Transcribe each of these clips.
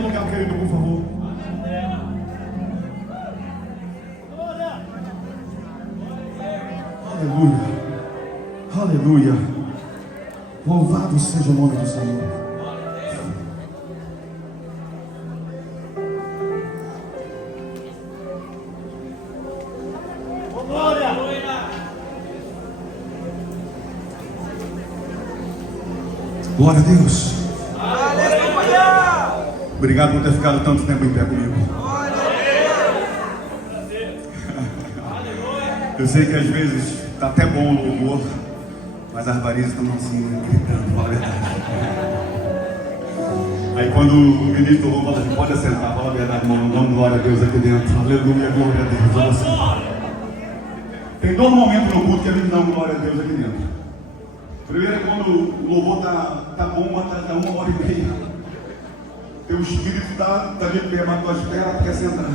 no lugar, querido, por favor. Aleluia. Aleluia. Louvado seja o nome do Senhor. Glória a Deus. Aleluia! Obrigado por ter ficado tanto tempo em pé comigo. Eu sei que às vezes está até bom o louvor, mas as varizes estão assim, gritando, fala a verdade. Aí quando o ministro do louvor fala assim, pode assentar, fala a verdade, irmão, dá um glória a Deus aqui dentro. Aleluia, glória a Deus. Vamos sentar. Tem dois momentos no culto que a gente dá um glória a Deus aqui dentro. Primeiro é quando o louvor está bom até 1h30. Teu espírito está de pé, mas tua espera quer sentar.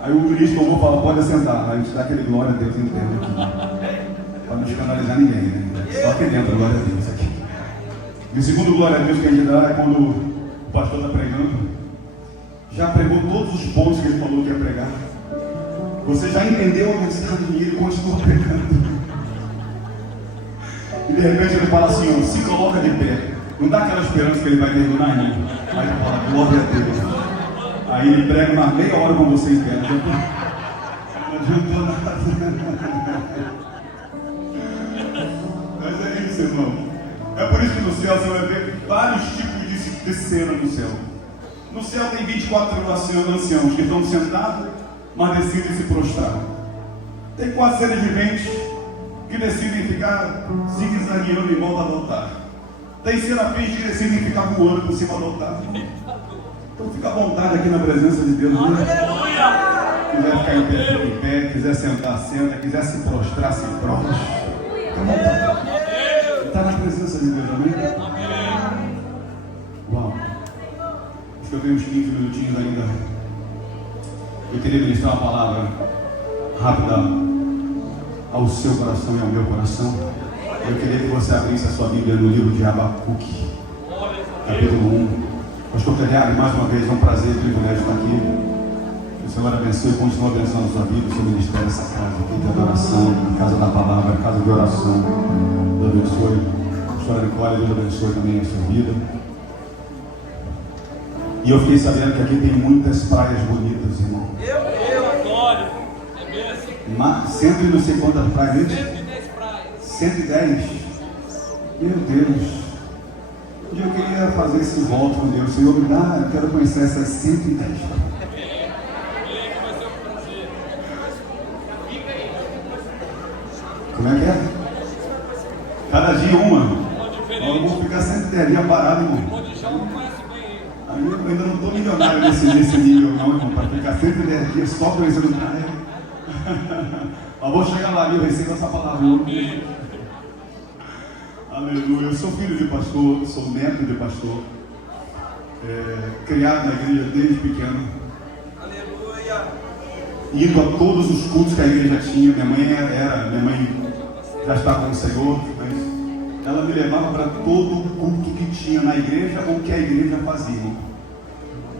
Aí o ministro do louvor fala, pode sentar. Aí a gente dá aquele glória a Deus interno aqui. Para não escandalizar ninguém, né? Só aqui dentro, glória a Deus aqui. E o segundo glória a Deus que a gente dá é quando o pastor está pregando. Já pregou todos os pontos que ele falou que ia pregar. Você já entendeu a mensagem e ele continua pregando. E de repente ele fala assim, ó, se coloca de pé. Não dá aquela esperança que ele vai terminar, não. Aí ele fala, glória a Deus. Aí ele prega uma meia hora com você em pé. Não adiantou nada. Mas é isso, irmão. É por isso que no céu você vai ver vários tipos de cena no céu. No céu tem 24 anciãos que estão sentados, mas decidem se prostrar. Tem 4 seres viventes que decidem ficar zigue-zagueando em volta do altar. Tem serafins que decidem ficar voando por cima do altar. Então fica à vontade aqui na presença de Deus. Né? Quiser ficar em pé, fica em pé. Quiser sentar, senta. Quiser se prostrar, se prostra. Fica à vontade. Está na presença de Deus, amém? Uau. Acho que eu tenho uns 15 minutinhos ainda. Eu queria ministrar uma palavra rápida ao seu coração e ao meu coração. Eu queria que você abrisse a sua Bíblia no livro de Abacuque, capítulo 1. Pastor Telhado, mais uma vez é um prazer e privilégio estar aqui. Que o Senhor abençoe e continue abençoando a sua vida, o seu ministério, essa casa aqui de adoração, casa da palavra, casa de oração. Deus abençoe. Pastor Nicole, Deus abençoe também a sua vida. E eu fiquei sabendo que aqui tem muitas praias bonitas, irmão. Cento e não sei quantas praias. 110. Meu Deus. Um dia eu queria fazer esse voto com Deus. Senhor, me dá, eu quero conhecer essas 110. Como é que é? Cada dia uma. Eu vou ficar 110 dias parado, irmão. Eu ainda não estou milionário nesse nível, não, irmão, para ficar 110 dias só conhecendo praia. Mas vou chegar lá, viu? Recebo essa palavra. Aleluia. Eu sou filho de pastor, sou neto de pastor, criado na igreja desde pequeno. Aleluia. Indo a todos os cultos que a igreja tinha. Minha mãe já está com o Senhor, mas ela me levava para todo o culto que tinha na igreja ou que a igreja fazia.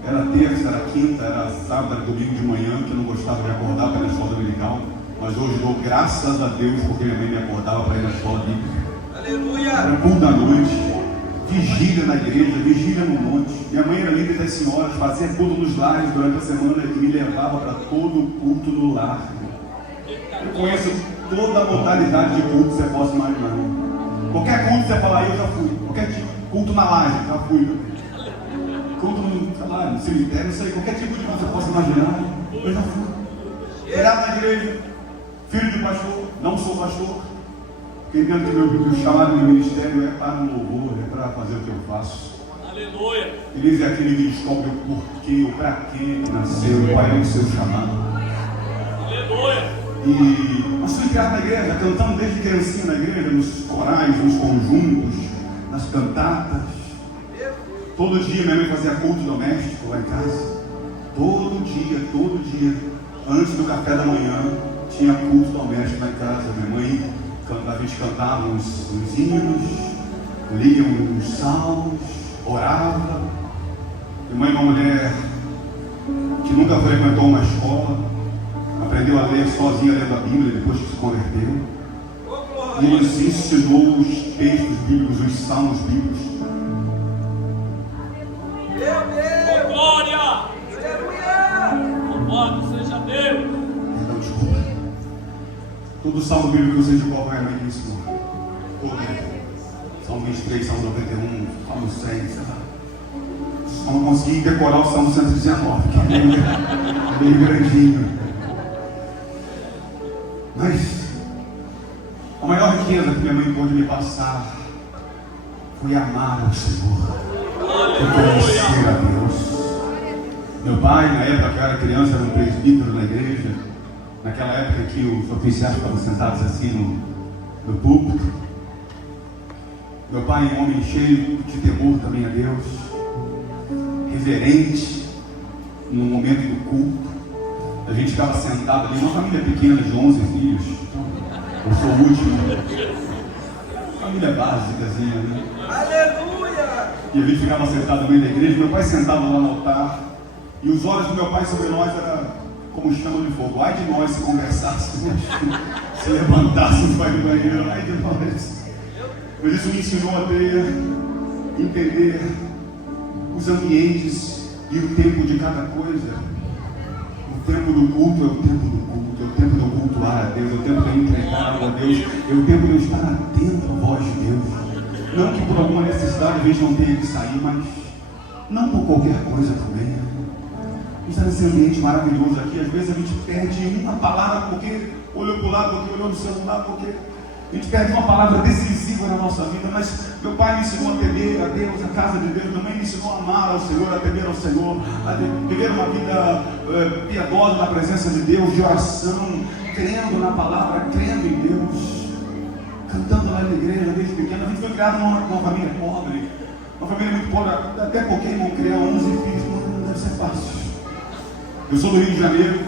Era terça, era quinta, era sábado, era domingo de manhã, que eu não gostava de acordar para ir na escola dominical. Mas hoje dou graças a Deus porque minha mãe me acordava para ir na escola bíblica. Aleluia! Era culto da noite, vigília na igreja, vigília no monte. Minha mãe era líder das senhoras, fazia culto nos lares durante a semana e me levava para todo o culto do lar. Eu conheço toda a modalidade de culto que você possa imaginar. Qualquer culto que você falar, eu já fui. Qualquer tipo, culto na laje, já fui. Culto no cemitério, não sei, qualquer tipo de coisa que você possa imaginar, eu já fui. Criado na igreja, filho de pastor, não sou pastor. Porque dentro do meu chamado do ministério é para o louvor, é para fazer o que eu faço. Aleluia! Feliz é aquele que descobre o porquê, o para quê que nasceu, qual é o seu chamado. Aleluia! Mas fui criado na igreja, cantando desde criancinha na igreja, nos corais, nos conjuntos, nas cantatas. Todo dia minha mãe fazia culto doméstico lá em casa. Todo dia, antes do café da manhã, tinha culto doméstico lá em casa. Minha mãe, a gente cantava uns hinos, lia uns salmos, orava. Mãe de uma mulher que nunca frequentou uma escola, aprendeu a ler sozinha lendo a Bíblia depois que se converteu, e nos ensinou os textos bíblicos, os salmos bíblicos. Oh, glória! Louvado seja Deus! Então, desculpa. Todo salmo bíblico que eu sei de qual vai a mãe me ensinou. Todo ele. Salmo 23, Salmo 91, Salmo 100, sei lá. Só não consegui decorar o Salmo 119, que é meio grandinho. Mas a maior riqueza que minha mãe pôde me passar foi amar ao Senhor e conhecer a Deus. Meu pai, na época que eu era criança, era um presbítero na igreja. Naquela época que os oficiais estavam sentados assim no púlpito. Meu pai, um homem cheio de temor também a Deus, reverente, no momento do culto. A gente ficava sentado ali, uma família pequena de 11 filhos. Eu sou o último. Família básicazinha, né? Aleluia! E a gente ficava sentado no meio da igreja. Meu pai sentava lá no altar. E os olhos do meu pai sobre nós eram como chama de fogo. Ai de nós se conversássemos, se levantássemos para ir no banheiro. Ai de nós. Mas isso me ensinou a entender os ambientes e o tempo de cada coisa. O tempo do culto é o tempo do culto, é o tempo de eu cultuar a Deus, é o tempo de eu entregar a Deus, é o tempo de eu estar atento à voz de Deus. Não que por alguma necessidade a gente não tenha que sair, mas não por qualquer coisa também. Está nesse ambiente maravilhoso aqui, às vezes a gente perde uma palavra porque olhou para o lado, porque olhou no celular, porque a gente perde uma palavra decisiva na nossa vida. Mas meu pai me ensinou a temer a Deus, a casa de Deus. Minha mãe me ensinou a amar ao Senhor, a temer ao Senhor, a viver uma vida piedosa na presença de Deus, de oração, crendo na palavra, crendo em Deus, cantando lá na igreja desde pequeno. A gente foi criado numa família pobre, uma família muito pobre, até porque irmão, criar 11 filhos não deve ser fácil. Eu sou do Rio de Janeiro,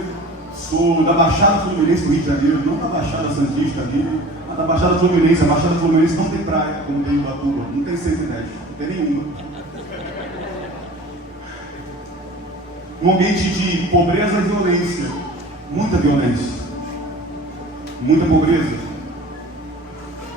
sou da Baixada Fluminense do Rio de Janeiro, não da Baixada Santista ali, mas da Baixada Fluminense. A Baixada Fluminense não tem praia, como tem Ubatuba, não tem 110, não tem nenhuma. Um ambiente de pobreza e violência, muita violência, muita pobreza.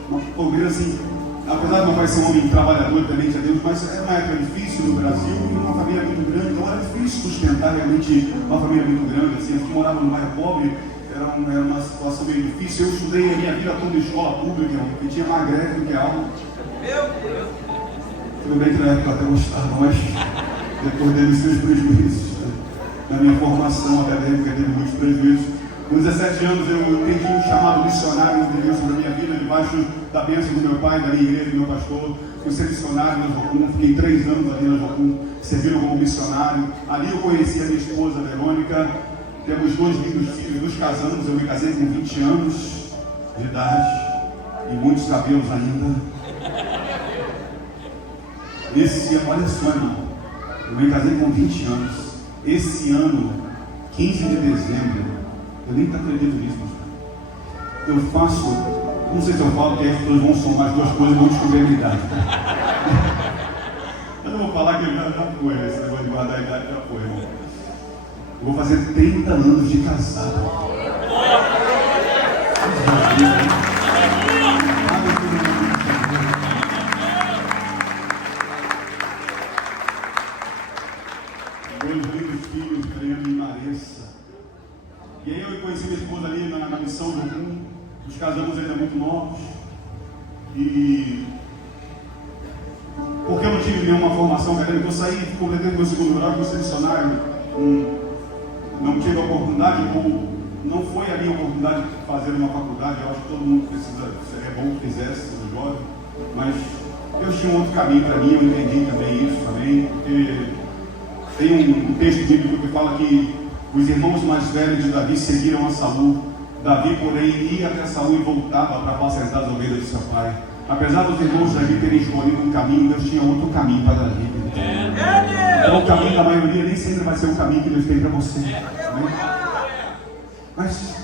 Uma pobreza assim, apesar de meu pai ser um homem trabalhador, temente a Deus, mas era uma época difícil no Brasil, e uma família muito grande, então era difícil sustentar realmente uma família muito grande. Assim, a gente morava num bairro pobre, era uma situação meio difícil. Eu estudei a minha vida toda em escola pública, que tinha mais greve do que aula. Meu Deus! Tudo bem que na época eu até gostava, mas depois teve seus prejuízos. Na minha formação acadêmica teve muitos prejuízos. Com 17 anos eu entendi um chamado missionário de Deus sobre a minha vida, debaixo da bênção do meu pai, da minha igreja, do meu pastor. Fui ser missionário na Jocum, fiquei 3 anos ali na Jocum, servindo como missionário. Ali eu conheci a minha esposa, Verônica. Temos 2 lindos filhos, nos casamos. Eu me casei com 20 anos de idade e muitos cabelos ainda. Esse ano, olha só, irmão, eu me casei com 20 anos. Esse ano, 15 de dezembro, eu nem acredito nisso, eu faço, não sei se eu falo que as pessoas vão somar as duas coisas e vão descobrir a minha idade. Eu não vou falar que já foi, esse negócio de guardar a idade já foi, irmão. Eu vou fazer 30 anos de casado. E aí eu conheci minha esposa ali na missão do mundo. Nos casamos ainda muito novos. E porque eu não tive nenhuma formação acadêmica, eu saí, completei meu segundo grau, fui ser missionário. Não tive a oportunidade, ou não foi a minha oportunidade de fazer uma faculdade. Eu acho que todo mundo precisa, seria bom que fizesse, sendo jovem. Mas Deus tinha um outro caminho para mim, eu entendi também isso também. Porque tem um texto bíblico que fala que os irmãos mais velhos de Davi seguiram a Saul. Davi, porém, ia até Saul e voltava para apacentar as ovelhas de seu pai. Apesar dos irmãos de Davi terem escolhido um caminho, Deus tinha outro caminho para Davi. Então, o caminho da maioria nem sempre vai ser o caminho que Deus tem para você. Mas,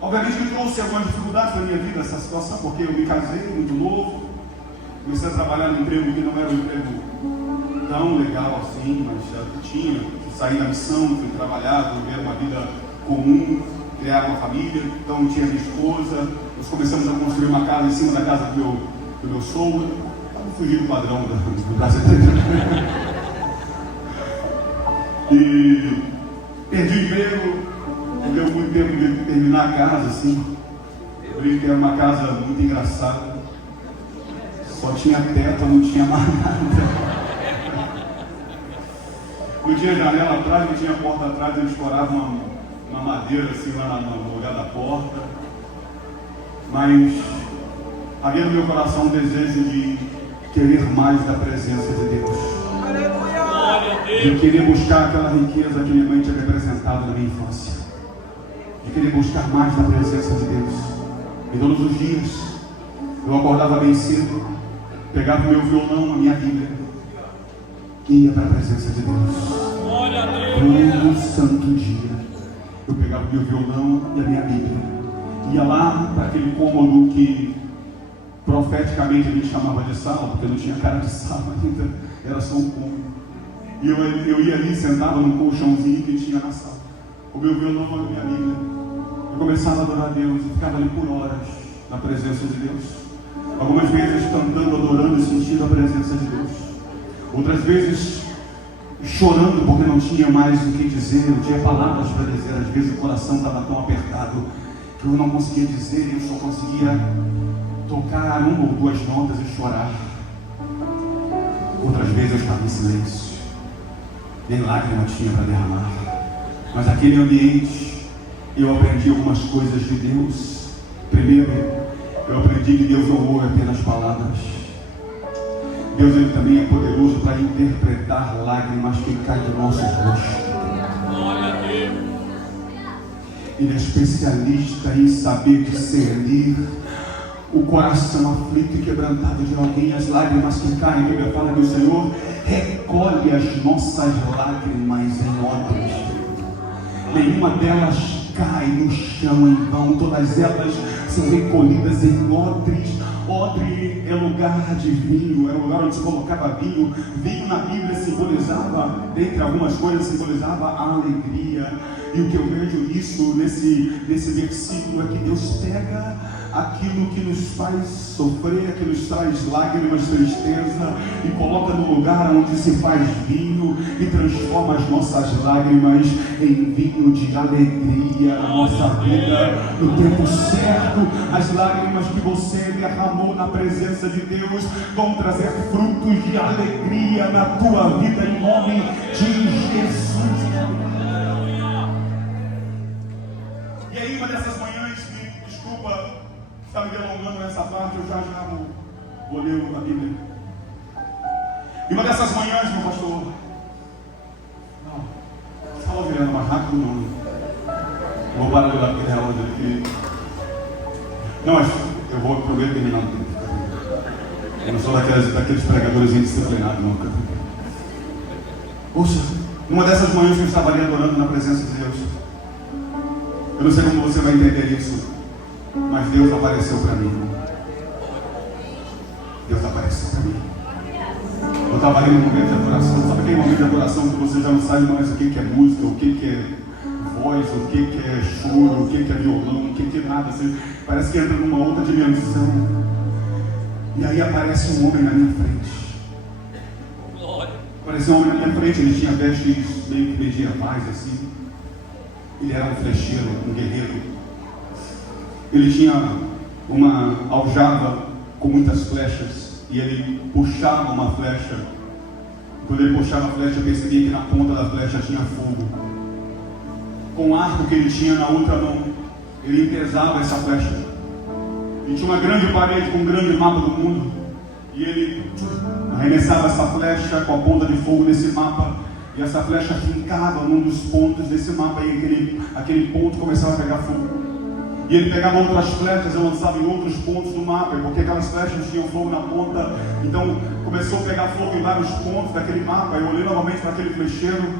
obviamente, me trouxe algumas dificuldades na minha vida essa situação, porque eu me casei muito novo, comecei a trabalhar num emprego que não era um emprego tão legal assim, mas já tinha. Saí da missão, fui trabalhar, viver uma vida comum, criar uma família. Então tinha minha esposa, nós começamos a construir uma casa em cima da casa do meu sogro. Estava fugindo do padrão do brasileiro. E perdi o emprego, não deu muito tempo de terminar a casa assim. Eu vi que era uma casa muito engraçada. Só tinha teto, não tinha mais nada. Não tinha janela atrás, não tinha porta atrás, eles exploravam uma madeira assim lá no lugar da porta. Mas havia no meu coração um desejo de querer mais da presença de Deus. De querer buscar aquela riqueza que minha mãe tinha representado na minha infância. De querer buscar mais da presença de Deus. E todos os dias eu acordava bem cedo, pegava o meu violão, a minha Bíblia, e ia para a presença de Deus. Todo santo dia eu pegava o meu violão e a minha Bíblia, ia lá para aquele cômodo que profeticamente a gente chamava de sala, porque não tinha cara de sala ainda, era só um cômodo. E eu ia ali, sentava num colchãozinho que tinha na sala, o meu violão e a minha Bíblia. Eu começava a adorar a Deus e ficava ali por horas na presença de Deus. Algumas vezes cantando, adorando e sentindo a presença de Deus. Outras vezes chorando porque não tinha mais o que dizer, não tinha palavras para dizer. Às vezes o coração estava tão apertado que eu não conseguia dizer, eu só conseguia tocar uma ou duas notas e chorar. Outras vezes eu estava em silêncio, nem lágrima tinha para derramar. Mas naquele ambiente eu aprendi algumas coisas de Deus. Primeiro, eu aprendi que Deus não ouve apenas palavras. Deus ele também é poderoso para interpretar lágrimas que caem do nosso rosto. Ele é especialista em saber discernir o coração aflito e quebrantado de alguém, as lágrimas que caem. A Bíblia fala que o Senhor recolhe as nossas lágrimas em odres. Nenhuma delas cai no chão em vão, todas elas são recolhidas em odres. Odre é lugar de vinho, era o lugar onde se colocava vinho. Vinho na Bíblia simbolizava, dentre algumas coisas, simbolizava a alegria. E o que eu vejo nisso, nesse versículo, é que Deus pega aquilo que nos faz sofrer, que nos traz lágrimas, tristeza, e coloca no lugar onde se faz vinho e transforma as nossas lágrimas em vinho de alegria na nossa vida. No tempo certo, as lágrimas que você derramou na presença de Deus vão trazer frutos de alegria na tua vida, em nome de Jesus. E aí, uma dessas manhãs, desculpa, está me delongando nessa parte, eu já vou ler a Bíblia. E uma dessas manhãs, meu pastor, não, estava virando mais rápido, não. Eu vou parar de olhar aquele relógio aqui. Não, mas eu vou prometer terminar o tempo. Eu não sou daqueles pregadores indisciplinados, não. Poxa, uma dessas manhãs que eu estava ali adorando na presença de Deus. Eu não sei como você vai entender isso, mas Deus apareceu para mim. Deus apareceu para mim. Eu estava ali no momento de adoração. Sabe aquele momento de adoração que você já não sabe mais o que é música, o que é voz, o que é choro, o que é violão, o que é nada. Você parece que entra numa outra dimensão. E aí aparece um homem na minha frente. Apareceu um homem na minha frente. Ele tinha vestes meio que medievais assim. Ele era um flecheiro, um guerreiro. Ele tinha uma aljava com muitas flechas. E ele puxava uma flecha. Quando ele puxava a flecha, eu percebia que na ponta da flecha tinha fogo. Com o arco que ele tinha na outra mão, ele empesava essa flecha. E tinha uma grande parede com um grande mapa do mundo. E ele arremessava essa flecha com a ponta de fogo nesse mapa. E essa flecha fincava num dos pontos desse mapa, e aquele ponto começava a pegar fogo. E ele pegava outras flechas e lançava em outros pontos do mapa, porque aquelas flechas tinham fogo na ponta. Então começou a pegar fogo em vários pontos daquele mapa. Eu olhei novamente para aquele flecheiro,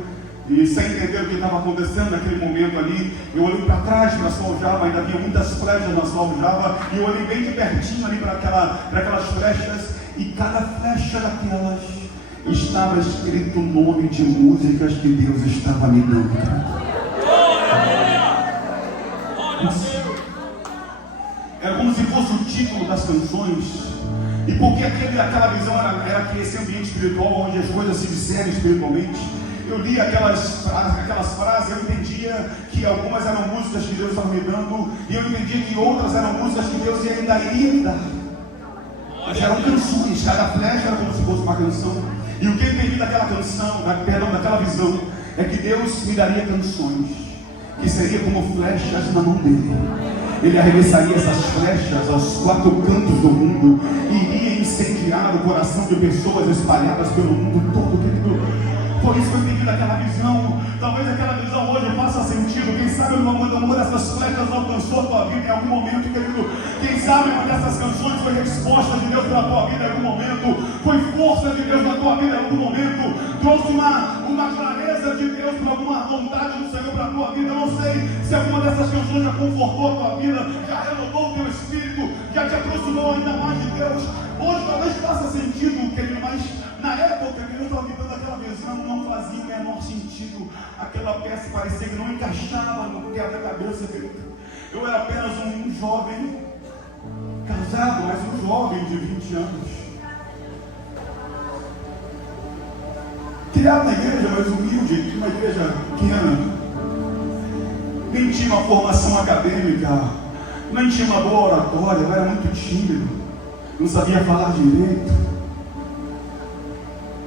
e sem entender o que estava acontecendo naquele momento ali, eu olhei para trás para a sua aljava, ainda havia muitas flechas na sua aljava, e eu olhei bem de pertinho ali para aquelas flechas, e cada flecha daquelas, estava escrito o nome de músicas que Deus estava me dando. Era como se fosse o título das canções. E porque aquela visão era que esse ambiente espiritual, onde as coisas se discernem espiritualmente, eu li aquelas frases, eu entendia que algumas eram músicas que Deus estava me dando, e eu entendia que outras eram músicas que Deus ainda iria me dar. Mas eram canções, cada flecha era como se fosse uma canção. E o que eu entendi daquela canção, daquela visão, é que Deus me daria canções, que seria como flechas na mão dele. Ele arremessaria essas flechas aos 4 cantos do mundo e iria incendiar o coração de pessoas espalhadas pelo mundo todo, querido. Por isso que eu entendi daquela visão. Talvez aquela visão hoje faça sentido. Quem sabe uma dessas flechas alcançou a tua vida em algum momento, querido. Quem sabe uma dessas canções foi resposta de Deus para a tua vida em algum momento. Foi força de Deus na tua vida em algum momento. Trouxe uma clareza de Deus para alguma vontade do Senhor para a tua vida. Eu não sei se alguma dessas canções já confortou a tua vida, já renovou o teu espírito, já te aproximou ainda mais de Deus. Hoje talvez faça sentido, querido, mas na época que eu estava me dando aquela visão, não fazia o menor sentido. Aquela peça parecia que não encaixava no quebra-cabeça, querido. Eu era apenas um jovem, casado, mas um jovem de 20 anos. Criado na igreja, mas humilde, uma igreja pequena. Nem tinha uma formação acadêmica, nem tinha uma boa oratória, eu era muito tímido, não sabia falar direito.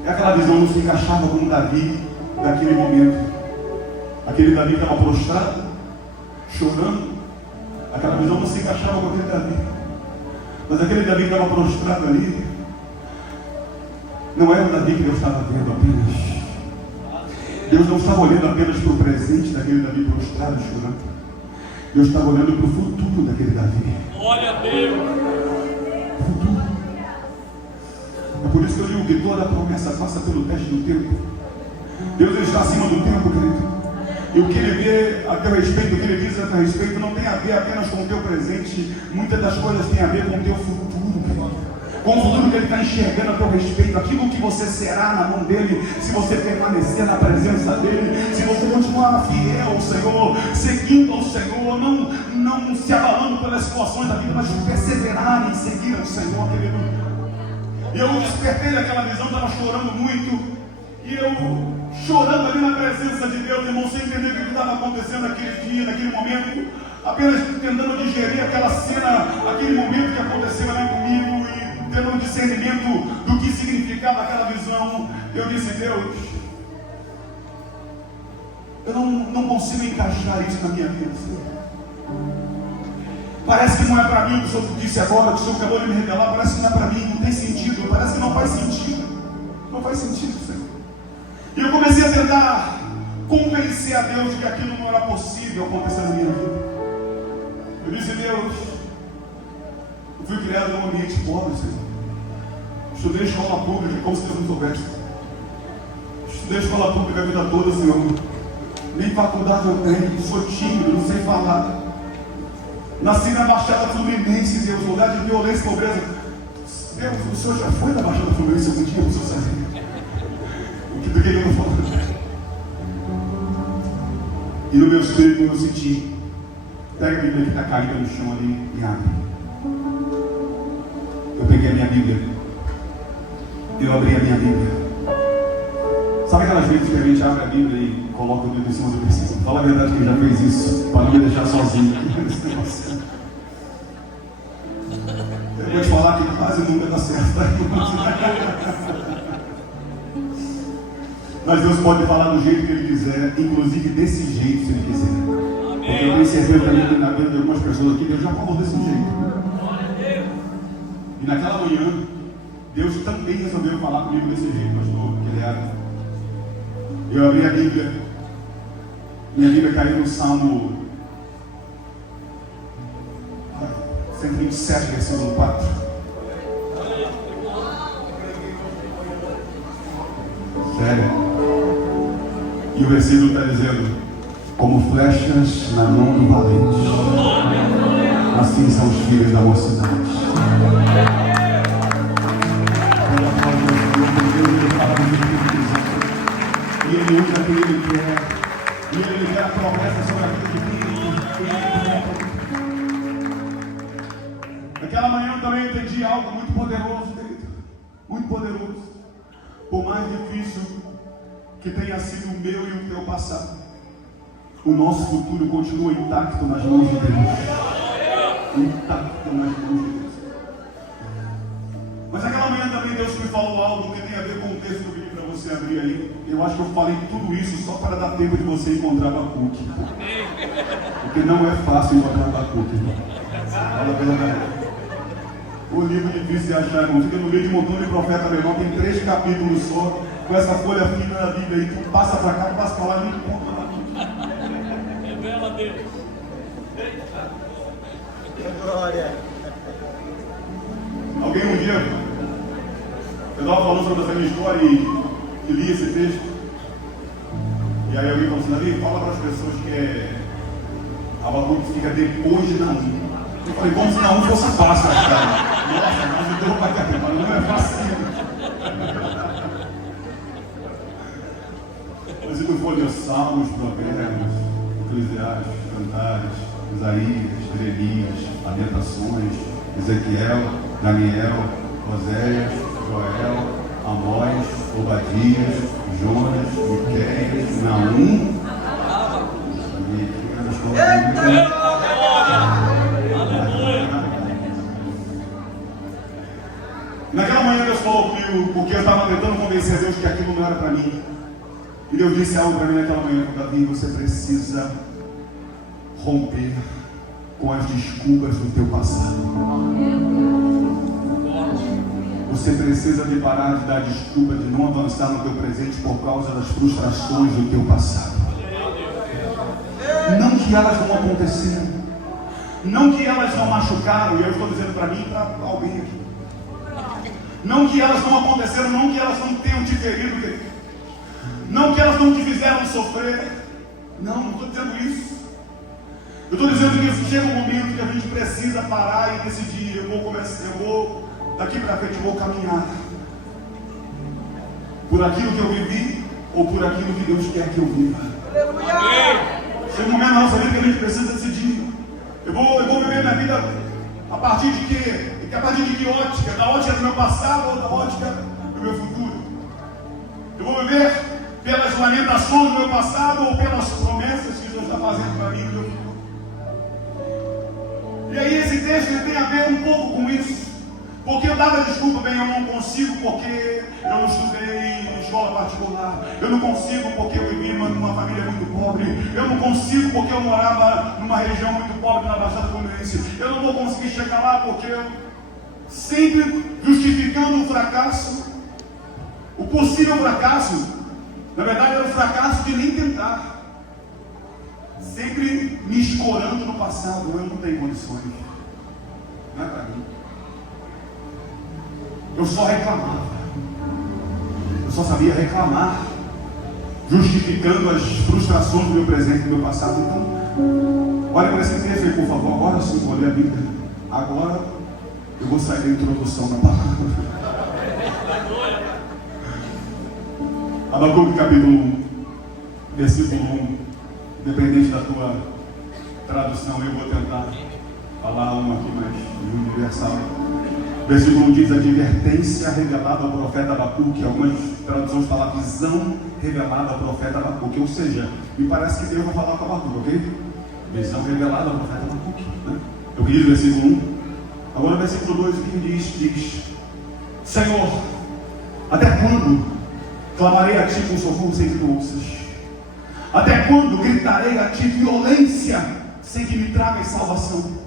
E aquela visão não se encaixava com Davi naquele momento. Aquele Davi estava prostrado, chorando. Aquela visão não se encaixava com aquele Davi. Mas aquele Davi que estava prostrado ali, não era o Davi que Deus estava vendo apenas. Deus não estava olhando apenas para o presente daquele Davi prostrado, chorando. Deus estava olhando para o futuro daquele Davi. Glória a Deus. Futuro. É por isso que eu digo que toda promessa passa pelo teste do tempo. Deus está acima do tempo, querido. E o que Ele vê a teu respeito, o que Ele diz a teu respeito, não tem a ver apenas com o teu presente. Muitas das coisas têm a ver com o teu futuro, querido. Com o futuro que Ele está enxergando a teu respeito. Aquilo que você será na mão dEle, se você permanecer na presença dEle, se você continuar fiel ao Senhor, seguindo ao Senhor, não se abalando pelas situações da vida, mas perseverar em seguir ao Senhor, querido. E eu despertei daquela visão, estava chorando muito. E eu chorando ali na presença de Deus, irmão, sem entender o que estava acontecendo naquele dia, naquele momento. Apenas tentando digerir aquela cena, aquele momento que aconteceu ali comigo. E tendo um discernimento do que significava aquela visão. Eu disse, Deus, eu não consigo encaixar isso na minha vida. Parece que não é para mim o que o Senhor disse agora, o que o Senhor acabou de me revelar, parece que não é para mim, não tem sentido, parece que não faz sentido. Não faz sentido, Senhor. E eu comecei a tentar convencer a Deus de que aquilo não era possível acontecer na minha vida. Eu disse, Deus, eu fui criado num ambiente pobre, Senhor. Estudei escola pública, como se Deus não soubesse. Estudei escola pública a vida toda, Senhor. Nem faculdade eu tenho, sou tímido, não sei falar. Nasci na Baixada Fluminense, Deus, lugar de violência e pobreza. Deus, o Senhor já foi na Baixada Fluminense algum dia, você sabe? Do que ele não falou. E no meu espírito eu senti, pega a Bíblia que está caída no chão ali e abre. Eu peguei a minha Bíblia. Eu abri a minha Bíblia. Sabe aquelas vezes que a gente abre a Bíblia e coloca o dedo em cima do versículo? Fala a verdade que ele já fez isso, para não me deixar sozinho. Eu vou te falar que quase nunca dá certo. Mas Deus pode falar do jeito que Ele quiser, inclusive desse jeito, se Ele quiser. Amém. Porque eu tenho certeza também que na vida de algumas pessoas aqui, Deus já falou desse jeito. E naquela manhã, Deus também resolveu falar comigo desse jeito, pastor, que Ele era. Eu abri a Bíblia, minha Bíblia caiu no Salmo 127, versículo 4. Sério. E o versículo está dizendo, como flechas na mão do valente, assim são os filhos da mocidade. Deus fala e Ele usa quem Ele quer. E Ele libera promessas sobre a vida de quem. Naquela manhã eu também entendi algo muito poderoso, querido. Muito poderoso. Por mais difícil que tenha sido o meu e o teu passado, o nosso futuro continua intacto nas mãos de Deus. Intacto nas mãos de Deus. Mas aquela manhã também Deus me falou algo que tem a ver com o texto que eu pedi para você abrir aí. Eu acho que eu falei tudo isso só para dar tempo de você encontrar Abacuque. Porque não é fácil encontrar Abacuque. Fala a verdade. O livro difícil de achar, irmão. Fica no meio de um montão de profeta alemão. Tem 3 capítulos só. Com essa folha fina da Bíblia aí. Tu passa para cá, passa para lá e não encontra Abacuque. Revela a Deus. Glória. Alguém um dia, eu estava falando sobre essa minha história e li esse texto. E aí alguém falou assim: Davi, fala para as pessoas que Abacuque fica depois de Naum. Eu falei, como se Naum fosse fácil, cara. Nossa, mas eu estou para cá, mas não é fácil. Mas se tu for ler Salmos, Provérbios, Eclesiastes, Cantares, Isaías, Jeremias, Lamentações, Ezequiel, Daniel, Oséias, Joel, Amós, Obadias, Jonas, Miqueias, Naum. Naquela manhã Deus falou comigo, porque eu estava tentando convencer a Deus que aquilo não era para mim. E Deus disse algo para mim naquela manhã: Davi, você precisa romper com as desculpas do teu passado. Você precisa de parar de dar desculpa de não avançar no teu presente por causa das frustrações do teu passado. Não que elas não aconteceram, não que elas não machucaram, e eu estou dizendo para mim e para alguém aqui. Não que elas não aconteceram, não que elas não tenham te ferido, não que elas não te fizeram sofrer. Não estou dizendo isso. Eu estou dizendo que chega um momento que a gente precisa parar e decidir: eu vou daqui para frente, eu vou caminhar por aquilo que eu vivi ou por aquilo que Deus quer que eu viva. Chega um momento na nossa vida que a gente precisa decidir: eu vou viver minha vida a partir de quê? E a partir de que ótica? Da ótica do meu passado ou da ótica do meu futuro? Eu vou viver pelas lamentações do meu passado ou pelas promessas que Deus está fazendo para mim no meu futuro? E aí esse texto ele tem a ver um pouco com isso. Porque eu dava desculpa, bem, eu não consigo porque eu não estudei em escola particular. Eu não consigo porque eu vivi numa família muito pobre. Eu não consigo porque eu morava numa região muito pobre na Baixada Fluminense. Eu não vou conseguir chegar lá porque eu... Sempre justificando o fracasso. O possível fracasso, na verdade, era o fracasso de nem tentar. Sempre me escorando no passado. Eu não tenho condições. Não é para mim. Eu só reclamava. Eu só sabia reclamar, justificando as frustrações do meu presente e do meu passado. Então, olha para esse texto aí, por favor. Agora sim, vou ler a Bíblia. Agora eu vou sair da introdução da palavra. Abacuque capítulo 1, versículo 1. Independente da tua tradução, eu vou tentar falar uma aqui mais universal. Versículo 1 diz: advertência revelada ao profeta Abacuque. Algumas traduções falam visão revelada ao profeta Abacuque. Ou seja, me parece que Deus vai falar com Abacuque, ok? Visão revelada ao profeta Abacuque, né? Eu quis o versículo 1. Agora o versículo 2 diz: Senhor, até quando clamarei a ti com socorro sem que tu ouças? Até quando gritarei a ti violência sem que me tragas salvação?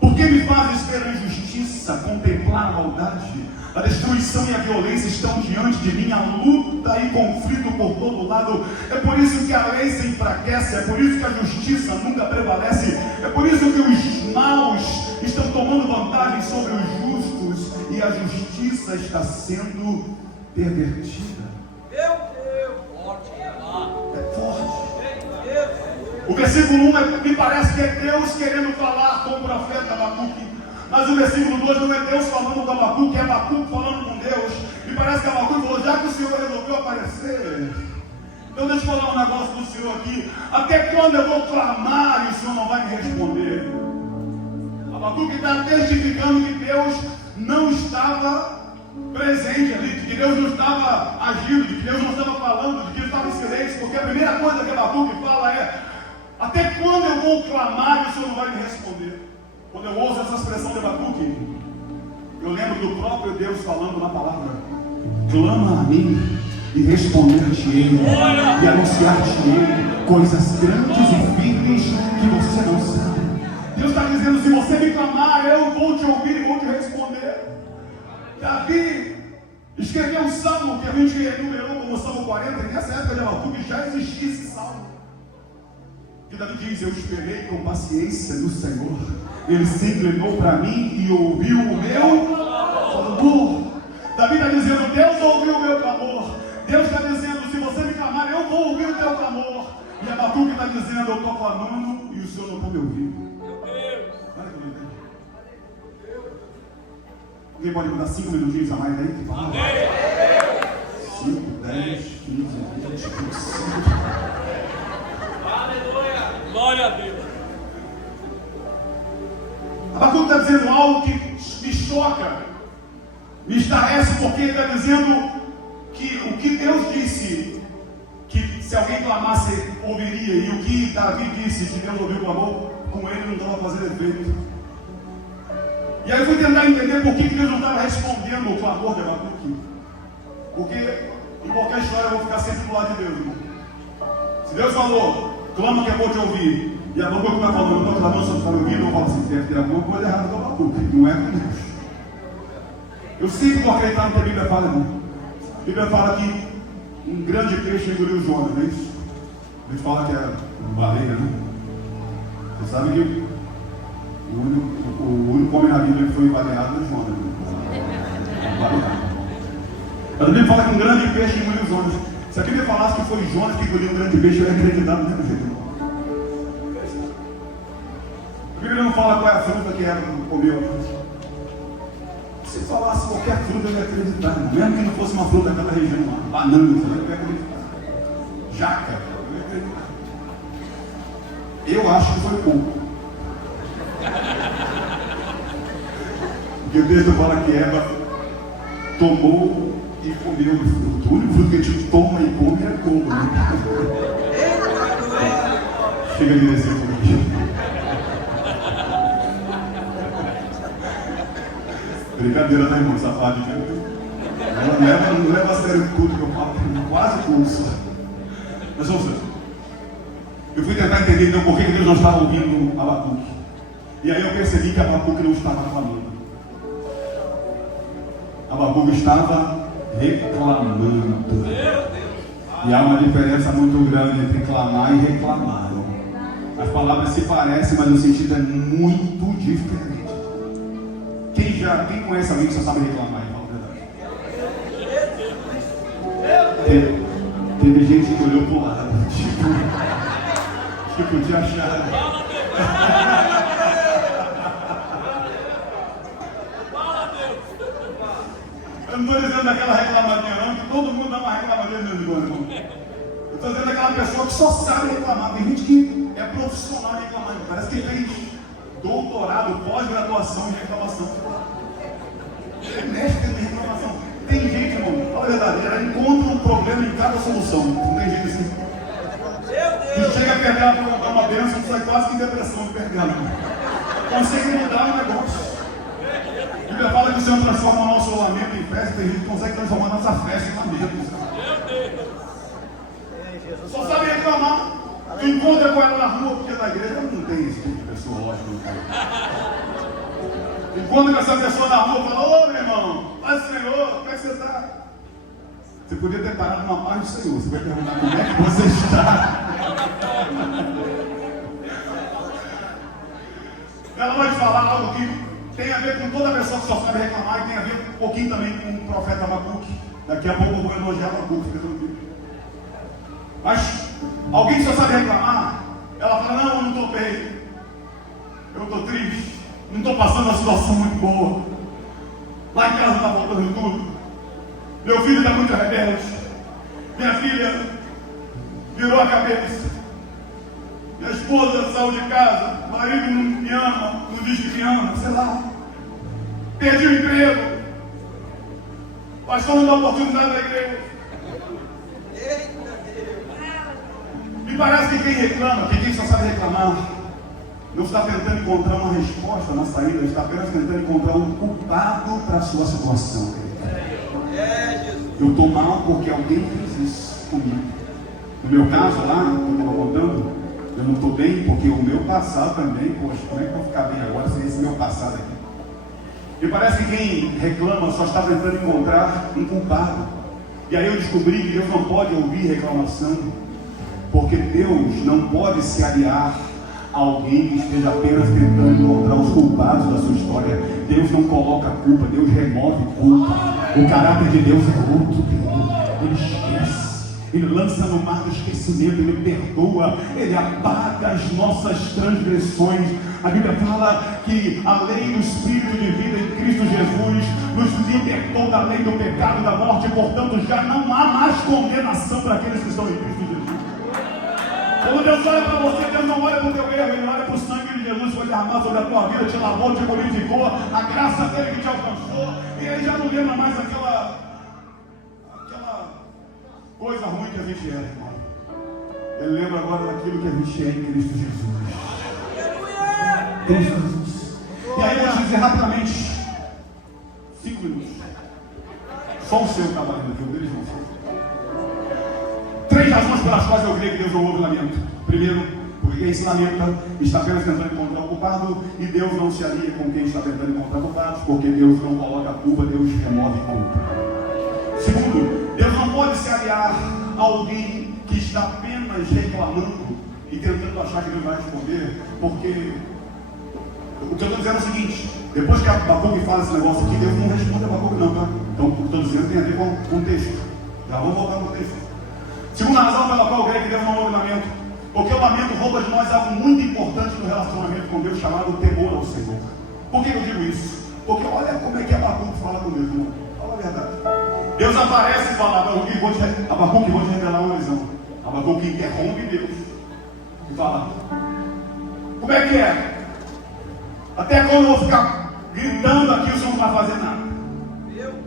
Por que me fazes ver a injustiça, contemplar a maldade? A destruição e a violência estão diante de mim, a luta e conflito por todo lado. É por isso que a lei se enfraquece, é por isso que a justiça nunca prevalece, é por isso que os maus estão tomando vantagem sobre os justos e a justiça está sendo pervertida. Meu Deus! É forte. O versículo 1 me parece que é Deus querendo falar com o profeta Abacuque. Mas o versículo 2 não é Deus falando com Abacuque, é Abacuque falando com Deus. Me parece que Abacuque falou: já que o Senhor resolveu aparecer, Então deixa eu falar um negócio do Senhor aqui. Até quando eu vou clamar e o Senhor não vai me responder? Abacuque está testificando que Deus não estava presente ali, de que Deus não estava agindo, de que Deus não estava falando, de que ele estava em silêncio, porque a primeira coisa que Abacuque fala é: até quando eu vou clamar e o Senhor não vai me responder? Quando eu ouço essa expressão de Abacuque, eu lembro do próprio Deus falando na palavra: clama a mim e responder-te-ei e anunciar-te-ei coisas grandes e firmes que você não sabe. Deus está dizendo: se você me clamar, eu vou te ouvir e vou te responder. Davi escreveu um salmo que a gente enumerou como Salmo 40, e nessa época de Abacuque já existia esse salmo. E Davi diz: eu esperei com paciência no Senhor, Ele se inclinou para mim e ouviu o meu clamor. Davi está dizendo: Deus ouviu o meu clamor. Deus está dizendo: se você me clamar, eu vou ouvir o teu clamor. E Abacuque está dizendo: eu estou clamando e o Senhor não está me ouvindo. Alguém pode me dar 5 minutinhos a mais aí? 5, 10, 15, 20, 25. Aleluia! Glória a Deus! Abacuque está dizendo algo que me choca, me estarrece, porque ele está dizendo que o que Deus disse, que se alguém clamasse, ouviria, e o que Davi disse, que Deus ouviu o clamor, com ele não estava fazendo efeito. E aí eu fui tentar entender por que Deus não estava respondendo o clamor de Abacuque. Porque em qualquer história eu vou ficar sempre do lado de Deus, irmão. Se Deus falou: clama que eu vou te ouvir, e Abacuque vai falando: eu estou clamando, só está me ouvindo, eu falo assim: deve ter alguma coisa errada com Abacuque, não é com Deus. Eu sempre vou acreditar no que a Bíblia fala, irmão. A Bíblia fala que um grande peixe engoliu Jonas, não é isso? A gente fala que é baleia, né? Você sabe que o único homem na Bíblia que foi baleado é Jonas. Mas a Bíblia fala que um grande peixe engoliu Jonas. Se a Bíblia falasse que foi Jonas que engoliu um grande peixe, eu ia acreditar do mesmo jeito. A Bíblia não fala qual é a fruta que Eva comeu. Se falasse qualquer fruta, eu ia acreditar. Mesmo que não fosse uma fruta daquela região, uma banana, eu ia acreditar. Jaca, eu ia acreditar. Eu acho que foi pouco. Porque o texto fala que Eva tomou e comeu o fruto. O único fruto que a gente toma e come é couve. Chega de descer comigo. Brincadeira, né, irmão? Safado de Deus. Não leva a sério tudo que eu falo, quase curso. Mas vamos ver. Eu fui tentar entender então por que Deus não estava ouvindo Abacuque. E aí eu percebi que Abacuque não estava clamando. Abacuque estava reclamando. E há uma diferença muito grande entre clamar e reclamar. As palavras se parecem, mas o sentido é muito diferente. Quem conhece alguém que só sabe reclamar? Fala a verdade. Teve gente que olhou pro lado, tipo de achar. Eu não estou dizendo daquela reclamadinha não, que todo mundo dá uma reclamadinha de vez em quando, irmão. Eu estou dizendo daquela pessoa que só sabe reclamar. Tem gente que é profissional de reclamar. Parece que fez doutorado, pós-graduação em reclamação. É mestre em reclamação. Tem gente, irmão, fala a verdade, ela encontra um problema em cada solução. Não tem gente assim. E chega a perder ela para contar uma bênção, sai quase que em depressão de perder ela. Consegue mudar o negócio. A Bíblia fala que o Senhor transforma o nosso lamento em festa, tem gente que consegue transformar a nossa festa em lamento. Só sabe reclamar. Tu encontra com ela na rua, porque na igreja não tem esse tipo de pessoa, lógico. Encontra com essa pessoa na rua e fala: ô meu irmão, paz do Senhor, como é que você está? Você podia ter parado na paz do Senhor. Você vai perguntar como é que você está. Ela vai te falar algo que tem a ver com toda pessoa que só sabe reclamar, e tem a ver um pouquinho também com o profeta Abacuque. Daqui a pouco eu vou elogiar Abacuque, fica tranquilo. Mas alguém que só sabe reclamar, ela fala: não, eu não estou bem, eu estou triste, não estou passando uma situação muito boa, lá em casa está faltando tudo, meu filho está muito rebelde, minha filha virou a cabeça. Minha esposa saiu de casa, o marido não me ama, não diz que me ama, sei lá. Perdi o emprego. O pastor não dá oportunidade da igreja. Me parece que quem reclama, que quem só sabe reclamar, não está tentando encontrar uma resposta na saída, está apenas tentando encontrar um culpado para a sua situação. Eu estou mal porque alguém fez isso comigo. No meu caso lá, que eu estava contando, eu não estou bem porque o meu passado também, poxa, como é que eu vou ficar bem agora sem esse meu passado aqui? E parece que quem reclama só está tentando encontrar um culpado. E aí eu descobri que Deus não pode ouvir reclamação, porque Deus não pode se aliar a alguém que esteja apenas tentando encontrar os culpados da sua história. Deus não coloca culpa, Deus remove culpa. O caráter de Deus é outro. Ele esquece. Ele lança no mar do esquecimento, Ele perdoa, Ele apaga as nossas transgressões. A Bíblia fala que a lei do Espírito de vida em Cristo Jesus nos libertou da lei do pecado e da morte, e portanto já não há mais condenação para aqueles que estão em Cristo Jesus. Quando Deus olha para você, Deus não olha para o teu erro, Ele olha para o sangue de Jesus que foi derramado sobre a tua vida, te lavou, te purificou, a graça dele que te alcançou, e Ele já não lembra mais aquela coisa ruim que a gente é, irmão. Ele lembra agora daquilo que a gente é em Cristo Jesus. Cristo Jesus. E aí eu vou te dizer rapidamente, 5 minutos. Só o seu está valendo aqui, o deles não sei. 3 razões pelas quais eu creio que Deus não ouve lamento. Primeiro, porque quem se lamenta está apenas tentando encontrar o culpado, e Deus não se alia com quem está tentando encontrar culpados, porque Deus não coloca a culpa, Deus remove a culpa. Segundo, Deus não pode se aliar a alguém que está apenas reclamando e tentando achar que Deus vai responder, porque o que eu estou dizendo é o seguinte: depois que Abacuque fala esse negócio aqui, Deus não responde a Abacuque não, tá? Então o que eu estou dizendo tem a ver com o texto. Já vamos voltar no texto. Segunda razão pela qual eu creio que Deus não ouve o lamento, porque o lamento rouba de nós algo muito importante no relacionamento com Deus, chamado temor ao Senhor. Por que eu digo isso? Porque olha como é que Abacuque fala com Deus, irmão. Fala a verdade. Deus aparece e fala: Abacuque, vou te revelar uma visão. Abacuque interrompe Deus e fala: como é que é? Até quando eu vou ficar gritando aqui, o Senhor não vai fazer nada?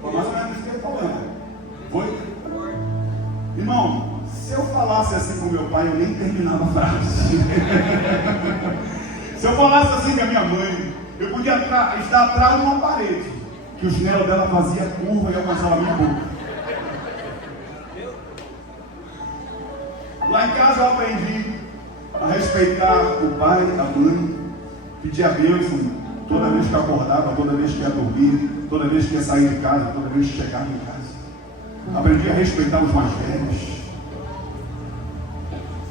Foi mais ou menos isso que ele falou, né? Foi? Irmão, se eu falasse assim com meu pai, eu nem terminava a frase. Se eu falasse assim com a minha mãe, eu podia estar atrás de uma parede, que o chinelo dela fazia curva e alcançava a minha boca. Lá em casa eu aprendi a respeitar o pai, a mãe, pedir a bênção toda vez que acordava, toda vez que ia dormir, toda vez que ia sair de casa, toda vez que chegava em casa. Aprendi a respeitar os mais velhos.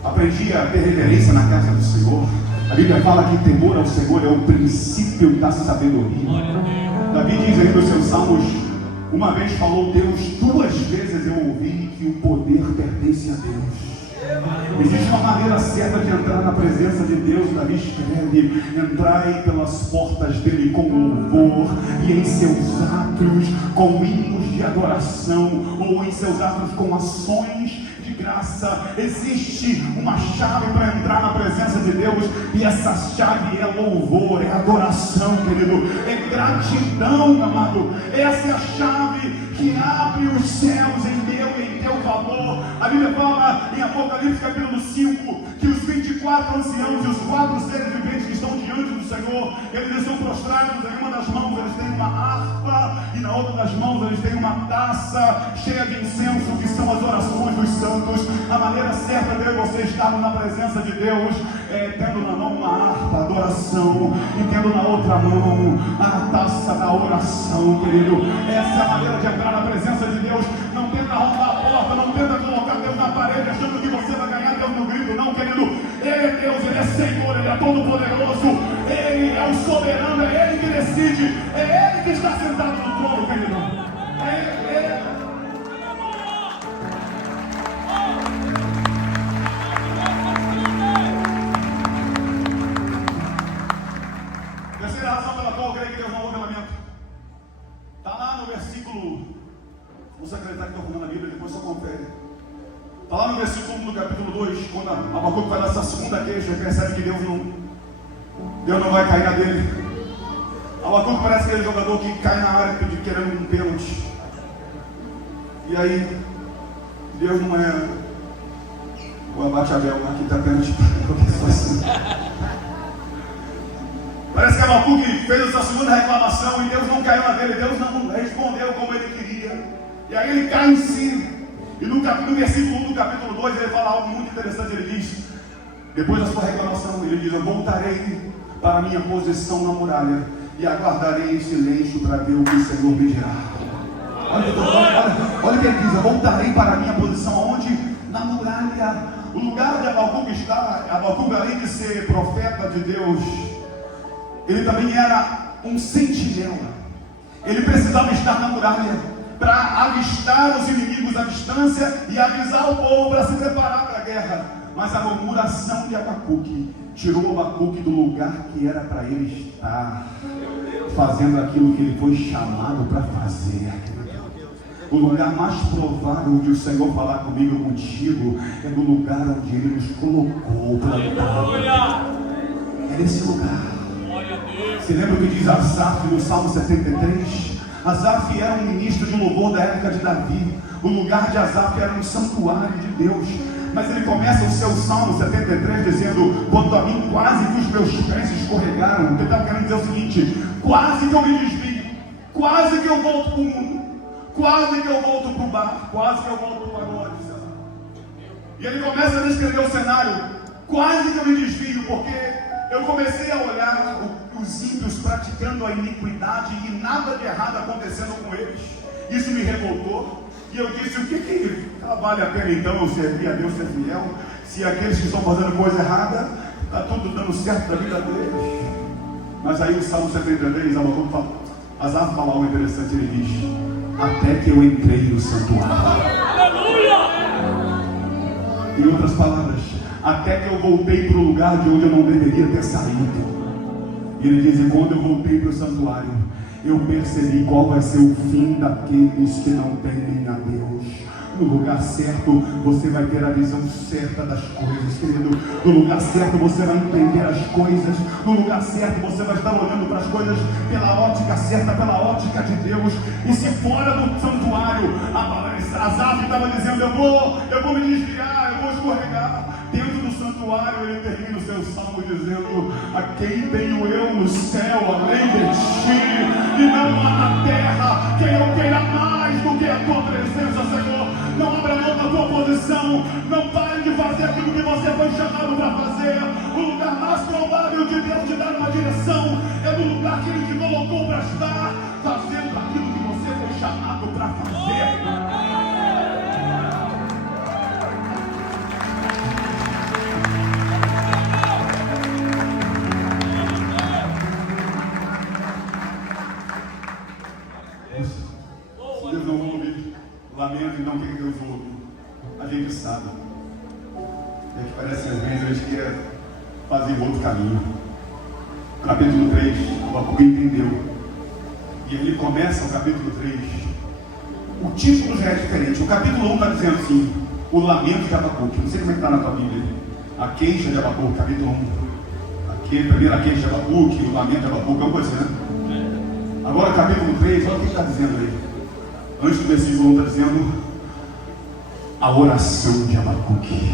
Aprendi a ter reverência na casa do Senhor. A Bíblia fala que temor ao Senhor é o princípio da sabedoria. Davi diz aí nos seus salmos: uma vez falou Deus, 2 vezes eu ouvi que o poder pertence a Deus. Existe uma maneira certa de entrar na presença de Deus. Davi escreve: entrai pelas portas dele com louvor, e em seus átrios com hinos de adoração, ou em seus átrios com ações de graça. Existe uma chave para entrar na presença de Deus, e essa chave é louvor, é adoração, querido, é gratidão, amado. Essa é a chave que abre os céus em meu e em teu favor. A Bíblia fala em Apocalipse capítulo 5 que os 24 anciãos e os 4 seres viventes que estão diante do Senhor, eles estão prostrados. Em uma das mãos eles têm uma harpa, e na outra das mãos eles têm uma taça cheia de incenso, que são as orações dos santos. A maneira certa de você estar na presença de Deus é tendo na mão uma harpa, adoração, e tendo na outra mão a taça da oração, querido. Essa é a maneira de entrar na presença de Deus. Não tenta arrombar a porta, não tenta colocar Deus na parede achando que você vai ganhar Deus no grito, não, querido. Ele é Deus, Ele é Senhor, Ele é todo poderoso, Ele é o soberano, é Ele que decide, é Ele que está sentado no trono, querido. É Ele. Terceira razão pela qual eu creio que Deus não ouve lamento. Está lá no versículo, o secretário que está arrumando a Bíblia, depois só confere. Está lá no versículo 2 capítulo 2, quando Abacuque vai nessa segunda queixa, percebe que Deus não vai cair na dele. Abacuque parece aquele jogador que cai na área querendo um pênalti. E aí, Deus não é o Abate Abel lá que está pênalti para assim. Parece que Abacuque fez essa segunda reclamação e Deus não caiu na dele, Deus não respondeu como ele queria. E aí ele cai em si. E no versículo 1 do capítulo 2 ele fala algo muito interessante. Ele diz, depois da sua reclamação, ele diz: eu voltarei para a minha posição na muralha e aguardarei em silêncio para ver o que o Senhor me dirá. Olha o que ele diz: eu voltarei para a minha posição onde? Na muralha. O lugar onde Abacuque está, Abacuque, além de ser profeta de Deus, ele também era um sentinela. Ele precisava estar na muralha para avistar os inimigos à distância e avisar o povo para se preparar para a guerra. Mas a murmuração de Abacuque tirou Abacuque do lugar que era para ele estar, fazendo aquilo que ele foi chamado para fazer. O lugar mais provável de o Senhor falar comigo e contigo é no lugar onde Ele nos colocou plantado. É nesse lugar. Você lembra o que diz Asaf no Salmo 73? Asaf era um ministro de louvor da época de Davi. O lugar de Asaf era um santuário de Deus. Mas ele começa o seu Salmo 73 dizendo: quanto a mim, quase que os meus pés escorregaram. Ele estava querendo dizer o seguinte: quase que eu me desvio, quase que eu volto para o mundo, quase que eu volto para o bar, quase que eu volto para o pagode. E ele começa a descrever o cenário: quase que eu me desvio, porque eu comecei a olhar os ímpios praticando a iniquidade e nada de errado acontecendo com eles. Isso me revoltou. E eu disse: o que vale a pena então eu servir a Deus, ser fiel, se aqueles que estão fazendo coisa errada, está tudo dando certo da vida deles? Mas aí o Salmo 73, Asaf fala algo interessante. Ele diz: até que eu entrei no santuário. Em outras palavras, até que eu voltei para o lugar de onde eu não deveria ter saído. E ele diz: e quando eu voltei para o santuário, eu percebi qual vai ser o fim daqueles que não temem a Deus. No lugar certo, você vai ter a visão certa das coisas, querido. No lugar certo, você vai entender as coisas. No lugar certo, você vai estar olhando para as coisas pela ótica certa, pela ótica de Deus. E se fora do santuário, Asaf estava dizendo: eu vou me desviar, eu vou escorregar. Dentro do santuário, ele termina o seu salmo dizendo: a quem tenho eu no céu além de ti, e não há na terra quem eu queira mais do que a tua presença, Senhor. Não abra mão da tua posição, não pare de fazer aquilo que você foi chamado para fazer. O lugar mais provável de Deus te dar uma direção é no lugar que Ele te colocou para estar, fazendo aquilo que você foi chamado para fazer. Deus não ouve lamento e não quer que Deus ouve. A gente sabe. A gente parece que às vezes a gente quer fazer outro caminho. Capítulo 3, o Abacuque entendeu. E ele começa o capítulo 3. O título já é diferente. O capítulo 1 está dizendo assim: o lamento de Abacuque. Não sei como é que está na tua Bíblia. A queixa de Abacuque, capítulo 1. Aqui, primeira queixa de Abacuque, o lamento de Abacuque, é uma coisa, né? Agora, capítulo 3, olha o que está dizendo aí. Antes do versículo 1 está dizendo a oração de Abacuque.